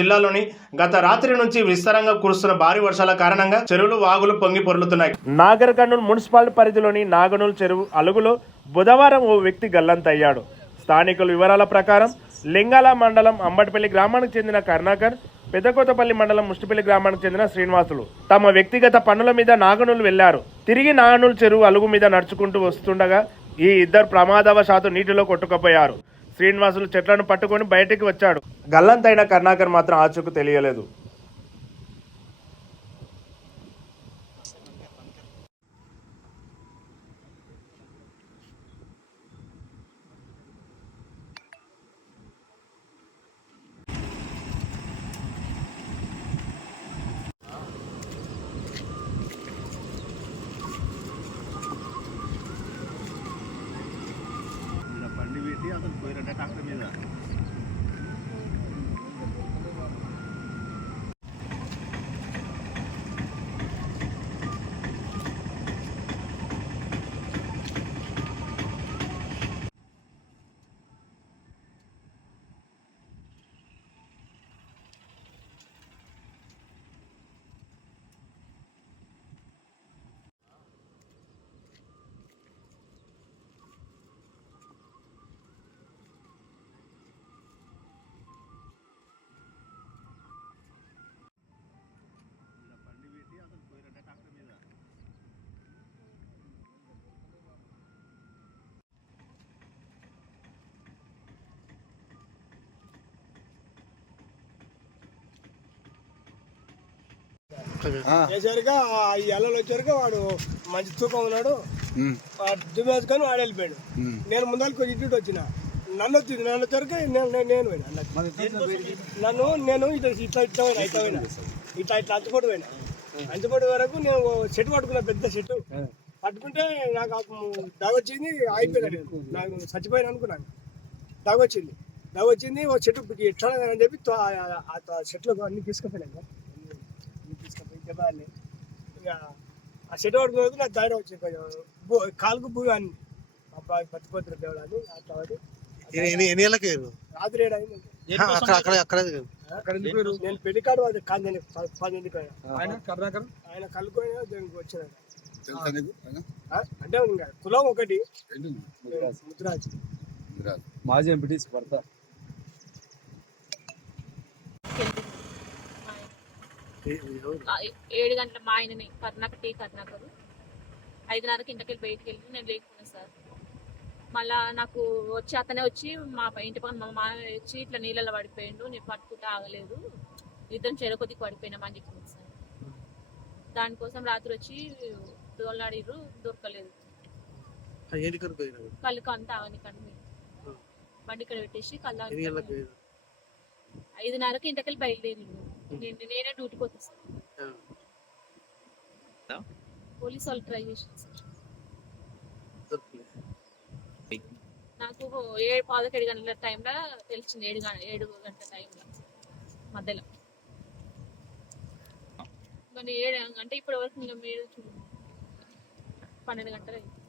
జిల్లాలోని గత రాత్రి నుంచి విస్తారంగా కురుస్తున్న భారీ వర్షాల కారణంగా చెరువులు వాగులు పొంగి పొర్లుతున్నాయి. నాగర్ కర్నూలు మున్సిపాలిటీ పరిధిలోని నాగనూలు చెరువు అలుగులో బుధవారం ఓ వ్యక్తి గల్లంతయ్యాడు. స్థానికుల వివరాల ప్రకారం లింగాల మండలం అంబటిపల్లి గ్రామానికి చెందిన కరుణాకర్ పెద్దకోతపల్లి మండలం ముష్టిపల్లి గ్రామానికి చెందిన శ్రీనివాసులు. తమ వ్యక్తిగత పనుల మీద నాగనూలు వెళ్ళారు. తిరిగి నాగనూలు చెరువు అలుగు మీద నడుచుకుంటూ వస్తుండగా ఈ ఇద్దరు ప్రమాదవశాత్తు నీటిలో కొట్టుకుపోయారు. శ్రీనివాసులు చెట్లను పట్టుకొని బయటికి వచ్చాడు. గల్లంతైన కర్ణాకర్ మాత్రం ఆచూకు తెలియలేదు. బండి పెట్టి అతను పోయినట్టే చేసరిగా ఈ అల్లలు వచ్చారుగా వాడు మంచి తూకం ఉన్నాడు దుమేసుకొని వాడు వెళ్ళిపోయాడు నేను ముందర కొంచెం ఇటు వచ్చిన నన్ను వచ్చింది నన్ను వచ్చారుగా నేను నేను నేను పోయినా. నన్ను నేను ఇట్లా ఇట్లా ఇట్లా పోయినా ఇట్లా పోయినా ఇట్లా ఇట్లా అంచుకోడు పోయినా అంచుకోడు వరకు నేను చెట్టు పట్టుకున్నా పెద్ద చెట్టు పట్టుకుంటే నాకు దాగొచ్చింది అయిపోయినాడు నాకు చచ్చిపోయినా అనుకున్నాను దాగొచ్చింది దాగొచ్చింది ఓ చెట్టు ఎట్లా అని చెప్పి ఆ- చెట్లు అన్ని తీసుకుపోయినాను దెబ్బలు ఇక ఆ చెట్టు పట్టుకునే నాకు ధైర్యం వచ్చింది కొంచెం భూ- కాలుకు భూమి అని అబ్బాయి బతిపోతున్న దేవుడు అని అట్లా. ఎన్ని ఏళ్ళకి రాత్రి ఏడు అయింది. అక్కడ నేను పెళ్ళి కాడు అది కాదు పన్నెండుకి పోయినా. ఆయన కర్ణాకర్ ఆయన కలుపుకొని దీనికి? అంటే ఇంకా కులం ఒకటి? ముద్రాజ్. మాజీ ఎంపీటీసీ భర్త ఆ ఏడు గంటల మా ఆయనని కర్ణాకర్ టీ కర్ణాకర్. ఐదున్నరకి ఇంటికి బయటికి వెళ్ళి నేను లేకున్నా సార్. మళ్ళా నాకు వచ్చి అతనే వచ్చి మా ఇంటి పక్కన మా మామయ్య వచ్చి ఇట్లా నీళ్ళలో పడిపోయిండు నేను పట్టుకుంటే ఆగలేదు. ఇద్దరం చెరకొద్దికి పడిపోయినాం చెప్పింది సార్. దానికోసం రాత్రి వచ్చి దోలాడిర్రు దొరకలేదు. కళ్ళు అంతా అవని కన్ను బండి ఇక్కడ పెట్టేసి కళ్ళు? ఐదున్నరకి ఇంటికి బయలుదేరిండు. నేను నేనే డ్యూటీకి వచ్చేసాను పోలీసు వాళ్ళు ట్రై చేసాను. నాకు ఏడు పాదకి ఏడు గంటల టైంలో తెలిసింది ఏడు గంట ఏడు గంటల టైంలో మధ్యలో. మరి ఏడు అంటే ఇప్పటి వరకు ఇంకా మీరు పన్నెండు గంటలు అయింది.